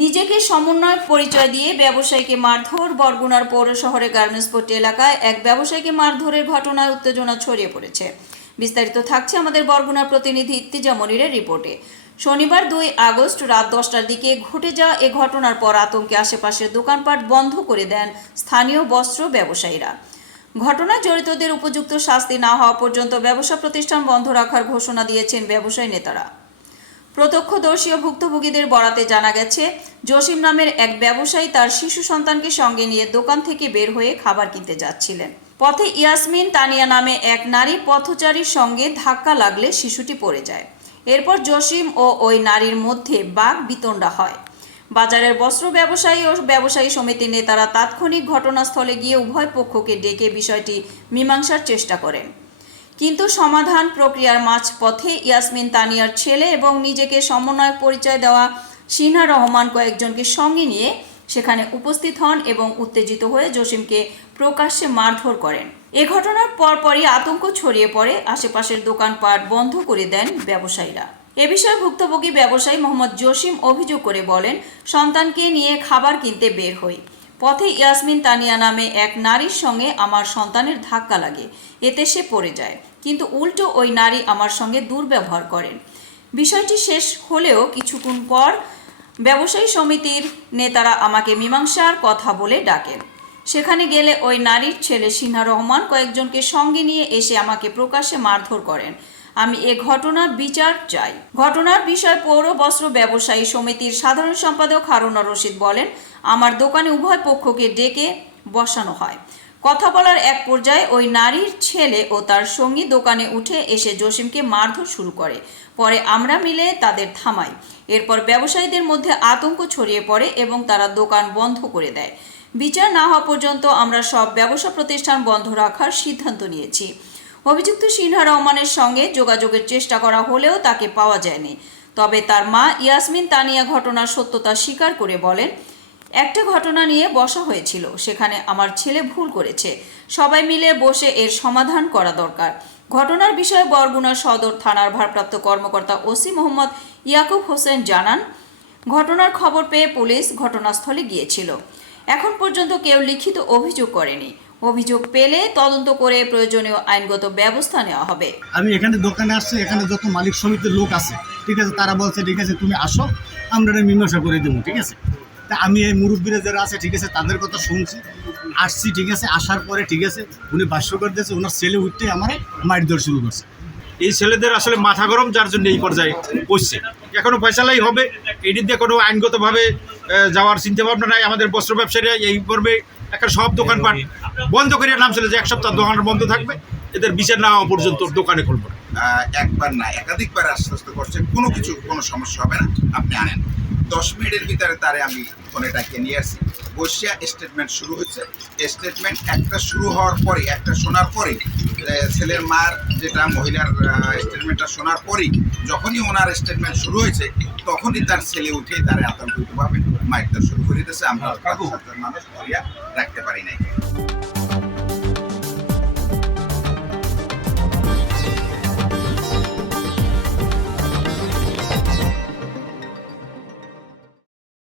নিজেকে সমন্বয় পরিচয় দিয়ে ব্যবসায়ীকে মারধর। বরগুনার পৌর শহরে গার্মেন্টস পট্টি এলাকায় এক ব্যবসায়ীকে মারধরের ঘটনায় উত্তেজনা ছড়িয়ে পড়েছে। বিস্তারিত থাকছে আমাদের বরগুনার প্রতিনিধি ইত্তিজা মনিরের রিপোর্টে। শনিবার 2 আগস্ট রাত 10টার দিকে ঘটে যাওয়া এ ঘটনার পর আতঙ্কে আশেপাশের দোকানপাট বন্ধ করে দেন স্থানীয় বস্ত্র ব্যবসায়ীরা। ঘটনায় জড়িতদের উপযুক্ত শাস্তি না হওয়া পর্যন্ত ব্যবসা প্রতিষ্ঠান বন্ধ রাখার ঘোষণা দিয়েছেন ব্যবসায়ী নেতারা। প্রত্যক্ষদর্শী ও ভুক্তভোগীদের বরাতে জানা গেছে, জসিম নামের এক ব্যবসায়ী তার শিশু সন্তানকে সঙ্গে নিয়ে দোকান থেকে বের হয়ে খাবার কিনতে যাচ্ছিলেন। পথে ইয়াসমিন তানিয়া নামে এক নারী পথচারীর সঙ্গে ধাক্কা লাগলে শিশুটি পড়ে যায়। এরপর জসিম ও ওই নারীর মধ্যে বাক বিতণ্ডা হয়। বাজারের বস্ত্র ব্যবসায়ী ও ব্যবসায়ী সমিতির নেতারা তাৎক্ষণিক ঘটনাস্থলে গিয়ে উভয় পক্ষকে ডেকে বিষয়টি মীমাংসার চেষ্টা করেন। কিন্তু সমাধান প্রক্রিয়ার মাঝপথে ইয়াসমিন তানিয়ার ছেলে এবং নিজেকে সমন্বয়ক পরিচয় দেওয়া সিনহা রহমান কয়েকজনকে সঙ্গে নিয়ে সেখানে উপস্থিত হন এবং উত্তেজিত হয়ে জসিমকে প্রকাশ্যে মারধর করেন। এ ঘটনার পরপরই আতঙ্ক ছড়িয়ে পড়ে, আশেপাশের দোকানপাট বন্ধ করে দেন ব্যবসায়ীরা। এ বিষয়ে ভুক্তভোগী ব্যবসায়ী মোহাম্মদ জসিম অভিযোগ করে বলেন, সন্তানকে নিয়ে খাবার কিনতে বের হই। পথে ইয়াসমিন তানিয়া নামে এক নারীর সঙ্গে আমার সন্তানের ধাক্কা লাগে, এতে সে পড়ে যায়। কিন্তু উল্টো ওই নারী আমার সঙ্গে দুর্ব্যবহার করেন। বিষয়টি শেষ হলেও কিছুক্ষণ পর ব্যবসায়ী সমিতির নেতারা আমাকে মীমাংসার কথা বলে ডাকেন। সেখানে গেলে ওই নারীর ছেলে সিনহা রহমান কয়েকজনকে সঙ্গে নিয়ে এসে আমাকে প্রকাশ্যে মারধর করেন। আমি এ ঘটনার বিচার চাই। ঘটনার বিষয়ে পৌর বস্ত্র ব্যবসায়ী সমিতির সাধারণ সম্পাদক হারুনা রশিদ বলেন, আমার দোকানে উভয় পক্ষকে ডেকে বসানো হয়। কথা বলার এক পর্যায়ে ওই নারীর ছেলে ও তার সঙ্গী দোকানে উঠে এসে জসিমকে মারধর শুরু করে। পরে আমরা মিলে তাদের থামাই। এরপর ব্যবসায়ীদের মধ্যে আতঙ্ক ছড়িয়ে পড়ে এবং তারা দোকান বন্ধ করে দেয়। বিচার না হওয়া পর্যন্ত আমরা সব ব্যবসা প্রতিষ্ঠান বন্ধ রাখার সিদ্ধান্ত নিয়েছি। অভিযুক্ত সিনহা রহমানের সঙ্গে যোগাযোগের চেষ্টা করা হলেও তাকে পাওয়া যায়নি। তবে তার মা ইয়াসমিন তানিয়া ঘটনার সত্যতা স্বীকার করে বলেন, একটা ঘটনা নিয়ে বসা হয়েছিল, সেখানে আমার ছেলে ভুল করেছে। সবাই মিলে বসে এর সমাধান করা দরকার। ঘটনার বিষয়ে বরগুনা সদর থানার ভারপ্রাপ্ত কর্মকর্তা ওসি মোহাম্মদ ইয়াকুব হোসেন জানান, ঘটনার খবর পেয়ে পুলিশ ঘটনাস্থলে গিয়েছিল। এখন পর্যন্ত কেউ লিখিত অভিযোগ করেনি। অভিযোগ পেলে তদন্ত করে প্রয়োজনীয় আইনগত ব্যবস্থা নেওয়া হবে। আমি এখানে দোকানে আসছি, এখানে যত মালিক সমিতির লোক আছে, ঠিক আছে, তারা বলছে ঠিক আছে তুমি আসো, আমরা মীমাংসা করে দেবো, ঠিক আছে। তা আমি এই মুরব্বীরা যারা আছে, ঠিক আছে, তাদের কথা শুনছি, আসছি, ঠিক আছে। আসার পরে ঠিক আছে উনি ভাষ্যকর দিয়েছে, ওনার ছেলে উঠতে আমার মারধর শুরু করছে। এই ছেলেদের আসলে মাথা গরম, যার জন্য এই পর্যায়ে পড়ছে। এখনো ফয়সালাই হবে, এটি দিয়ে কোনো আইনগতভাবে যাওয়ার চিন্তা ভাবনা নাই। আমাদের বস্ত্র ব্যবসায়ীরা এই পর্বে একটা সব দোকানপাট বন্ধ করে নামছিল যে এক সপ্তাহ দোকান বন্ধ থাকবে, এদের বিচার না হওয়া পর্যন্ত দোকানে খুলব না। একবার না একাধিকবার আশ্বস্ত করছে কোনো সমস্যা হবে না, আপনি আনেন। 10 মিনিটের ভিতরে তারে আমি ফোনে ডাকিয়ে নিয়ে আসছি। বসিয়া স্টেটমেন্ট শুরু হচ্ছে। স্টেটমেন্ট একটা শুরু হওয়ার পরে, একটা শোনার পরেই ছেলের মার যেটা মহিলার স্টেটমেন্টটা শোনার পরেই যখনই ওনার স্টেটমেন্ট শুরু হয়েছে তখনই তার ছেলে উঠে তারা আতঙ্কিতভাবে মাইকটা শুরু করে দিয়েছে। আমরা মানুষ ধরিয়া রাখতে পারি নাই।